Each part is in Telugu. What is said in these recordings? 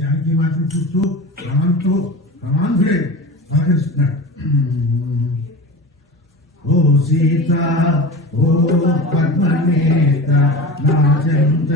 జానకి మాత్రం చూస్తూ ప్రమాంధుడే పలకరిస్తున్నాడు. ఓ సీత ఓ పద్మనేత నా చెంత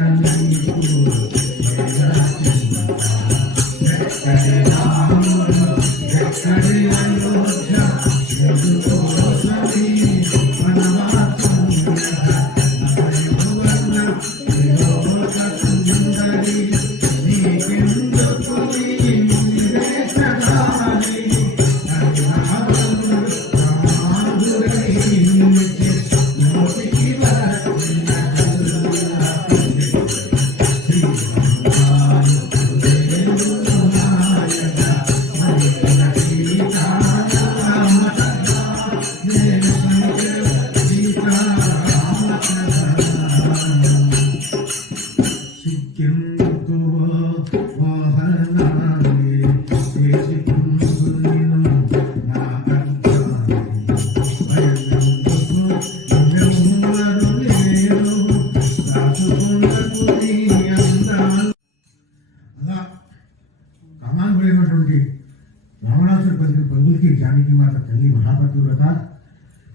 రావణాసుడు పలికిన పలుకులకి జానకి మాత తల్లి మహాపతివ్రత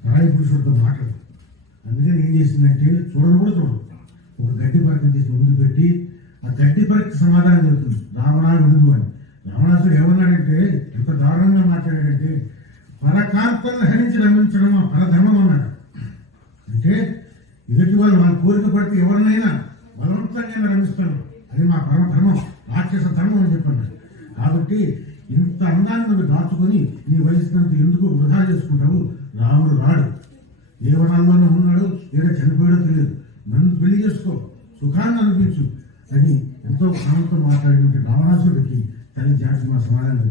నాయ పురుషుడితో మాట్లాడు. అందుకని ఏం చేసిందంటే చూడను కూడా చూడదు, ఒక గడ్డి పరక తీసి ముందు పెట్టి ఆ గడ్డి పరకకి సమాధానం చెబుతుంది రావణాడు విడుదు అని. రావణాసుడు ఏమన్నాడంటే, ఎంత దారుణంగా మాట్లాడాడంటే, పరకాంతలను హరించి రమించడం పరధర్మం అన్నాడు. అంటే ఎదుటి వాళ్ళు వాళ్ళ కోరిక పడితే ఎవరినైనా బలవంతంగా రమిస్తాను, అది మా పరమధర్మం, రాక్షస ధర్మం అని చెప్పన్నాడు. కాబట్టి ఇంత అందాన్ని నువ్వు దాచుకొని నీ వయసునంత ఎందుకు వృధా చేసుకుంటావు? రాముడు రాడు, దేవనాల్లో ఉన్నాడు, లేదా చనిపోయాడో తెలియదు, నన్ను పెళ్లి చేసుకో, సుఖాన్ని అనిపించు అని ఎంతో ప్రాణంతో మాట్లాడినటువంటి రావణాసుడికి తల్లి జాతి మా సమాధానం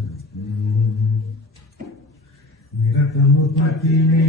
నిరతము పతినే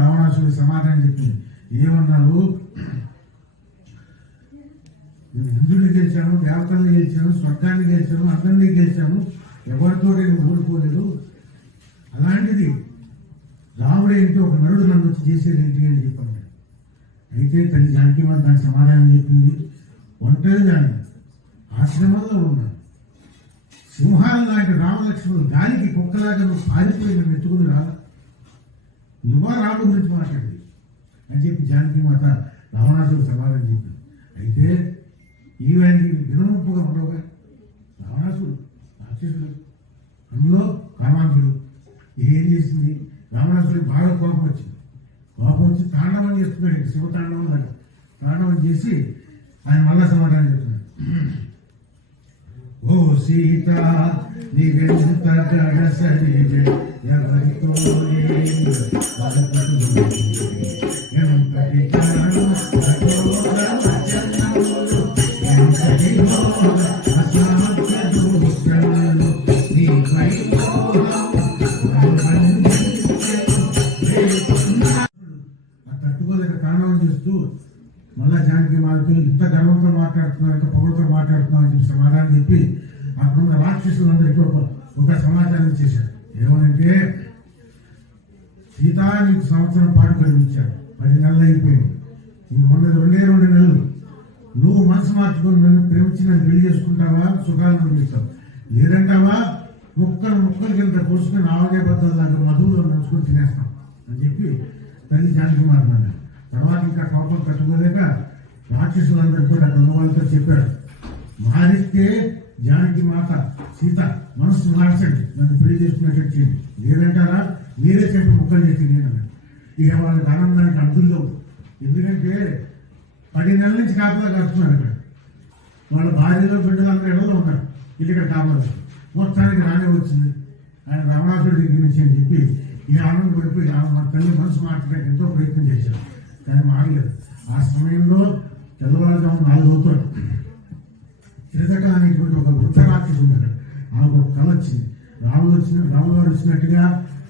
రావణాసుడి సమాధానం చెప్పింది. ఏమన్నాడు? ఇంద్రుడిని గెలిచాను, దేవతల్ని గెలిచాను, స్వర్గాన్ని గెలిచాను, అందరినీ గెలిచాను, ఎవరితో నేను ఓడిపోలేదు. అలాంటిది రాముడు ఏంటి, ఒక నరుడు నన్ను వచ్చి చేసేది ఏంటి అని చెప్పాను. అయితే తల్లి జానకి మాత దానికి సమాధానం చెప్పింది. ఒంటరి దాన్ని ఆశ్రమంలో ఉన్నాను, సింహాలు లాంటి రామలక్ష్మణులు గాలికి కుక్కలాగా నువ్వు పారిపోయి నన్ను ఎత్తుకుని రాదా, నువ్వా రాముడి గురించి మాట్లాడింది అని చెప్పి జానకి మాత రావణాసుడు సమాధానం చెప్పింది. అయితే ఈవానికి వినముప్పుగా ఉండవుగా, రావణాసుడు రాక్షసుడు, అందులో కామాంధుడు. ఏం చేసింది? రావణాసుడికి బాగా కోపం వచ్చింది. కోపం వచ్చి తాండవం చేస్తున్నాడు, శివతాండవం లాగా తాండవం చేసి ఆయన మళ్ళా సమాధానం చెప్తున్నాడు. ఓ సీత నీవెంత గడసరి ఎవరితో తట్టుకోలేక తాండవం చేస్తూ మళ్ళా జానకి మాతకి ఇంత గర్వంతో మాట్లాడుతున్నావు, ఇంత పొగలతో మాట్లాడుతున్నావు అని చెప్పి సమాధానం చెప్పి అక్కడ రాక్షసులందరికీ ఒక సమాచారం చేశాడు. ఏమనంటే, సీతా నీకు సంవత్సరం పాటు గడిపించాడు, 10 నెలలు అయిపోయింది, నీకు ఉన్నది 2 నెలలు. నువ్వు మనసు మార్చుకొని నన్ను ప్రేమించి నన్ను పెళ్లి చేసుకుంటావా, సుఖాలు అనిపిస్తావు, లేదంటావా ముక్కలు కింద కోసుకొని ఆవగే బద్దలు దాంట్లో మధువులో నంచుకొని తినేస్తాం అని చెప్పి తల్లి జానకి మాట్లాడారు. తర్వాత ఇంకా కోపం కట్టుకోలేక రాక్షసులందరూ కూడా వాళ్ళతో చెప్పాడు, మారిస్తే జానకి మాత సీత మనసు మార్చండి, నన్ను పెళ్లి చేసుకునేటట్టు చేయండి, లేదంటారా మీరే చెప్పి ముక్కలు చేసి నేను. ఇక వాళ్ళకి ఆనందానికి అర్థులు. ఎందుకంటే 10 నెలల నుంచి కాపలా కాస్తున్నారు. ఇక్కడ వాళ్ళ భార్యలో బిడ్డలు అందరూ ఇళ్ళలో ఉన్నారు, ఇల్లు ఇక్కడ కావాలి. మొత్తానికి రానే వచ్చింది ఆయన రావణాసుడి దగ్గర నుంచి అని చెప్పి ఈ ఆనందం పడిపోయి మా తల్లి మనసు మార్చడానికి ఎంతో ప్రయత్నం చేశారు, కానీ మారలేదు. ఆ సమయంలో తెల్లవారుజాము 4 అవుతాడు. త్రిజట అనేటువంటి ఒక వృద్ధ రాక్షసు ఉన్నాడు. ఆమెకు ఒక కళ వచ్చింది. రాముడు వచ్చినట్టుగా,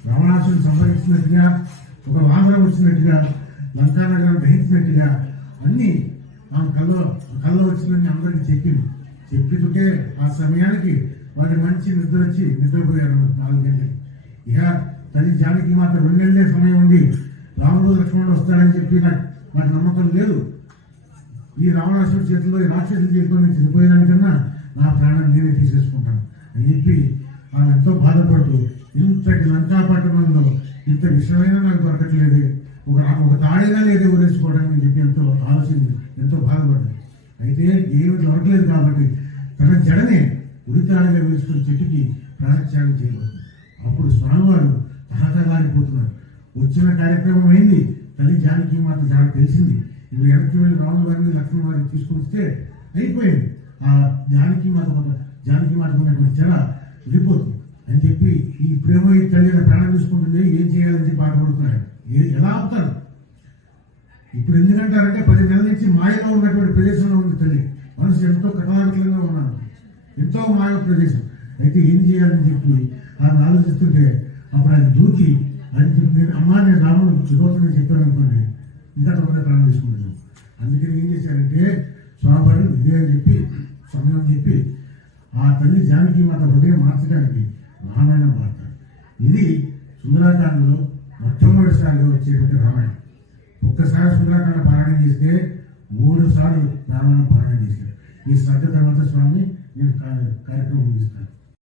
రావణాసుని సంహరించినట్టుగా, ఒక వానరం వచ్చినట్టుగా, లంకానగరం దహించినట్టుగా అన్నీ ఆమె కళ్ళలో వచ్చిందని అందరికీ చెప్పింటే ఆ సమయానికి వారి మంచి నిద్ర వచ్చి నిద్రపోయారు 4 గంటలకి. ఇక తల్లి జానకి మాత 2 నెలలే సమయం ఉంది, రాముడు లక్ష్మణుడు వస్తాడని చెప్పి నాకు నమ్మకం లేదు. ఈ రావణాసుడి చేతిలో, ఈ రాక్షసుల చేతిలో నేను చనిపోయేదానికన్నా నా ప్రాణాన్ని నేనే తీసేసుకుంటాను అని చెప్పి ఆమె ఎంతో బాధపడుతూ, ఇంతటి లంకాపట్టణంలో ఇంత విషయమైనా నాకు దొరకట్లేదు, ఒక తాడైనా లేదే ఊరేసుకోవడానికి అని చెప్పి ఎంతో ఆలోచించి ఎంతో బాధపడ్డాను. అయితే ఏమి దొరకలేదు కాబట్టి తన జడనే ఉరితాడుగా వేసుకుని చెట్టుకి ప్రాణత్యాగం చేయబోతుంది. అప్పుడు స్వామివారు తహతలాడిపోతున్నారు. వచ్చిన కార్యక్రమం అయింది. తల్లి జానకి మాత చాలా తెలిసింది. ఇవి వెనక్కి వెళ్ళి రాముల వారిని లక్ష్మణ వారిని తీసుకొస్తే అయిపోయింది. ఆ జానకి మాత ఉన్నటువంటి చెర విడిపోతుంది అని చెప్పి ఈ ప్రేమ ఈ తల్లి ప్రాణం తీసుకుంటుంది, ఏం చేయాలని చెప్పి బాధపడుతున్నాడు. ఎలా ఆపుతాడు? ఇప్పుడు ఎందుకంటారంటే 10 నెలల నుంచి మాయలో ఉన్నటువంటి ప్రదేశంలో ఉంది తల్లి. మనసు ఎంతో కఠోరంగా ఉన్నాను, ఎంతో మాయ ప్రదేశం. అయితే ఏం చేయాలని చెప్పి ఆమె ఆలోచిస్తుంటే అప్పుడు ఆయన దూకి నేను అమ్మా నేను రాముడు చురువుతుందని చెప్పాను అనుకోండి, ఇంకా తొందరగా ప్రాణం తీసుకుంటున్నాను. అందుకని ఏం చేశారంటే స్వామివారు ఇదే అని చెప్పి సమయం చెప్పి ఆ తల్లి జానకి మాత హృదయం మార్చడానికి రామాయణం పాడతారు. ఇది సుందరాకాండలో మొట్టమొదటిసారిగా వచ్చేటువంటి రామాయణం. ఒక్కసారి సుందరాకాండ పారాయణం చేస్తే 3 సార్లు రామాయణం పారాయణం చేశారు. ఈ శ్రద్ధ తర్వాత స్వామి నేను కార్యక్రమం ముగిస్తాను.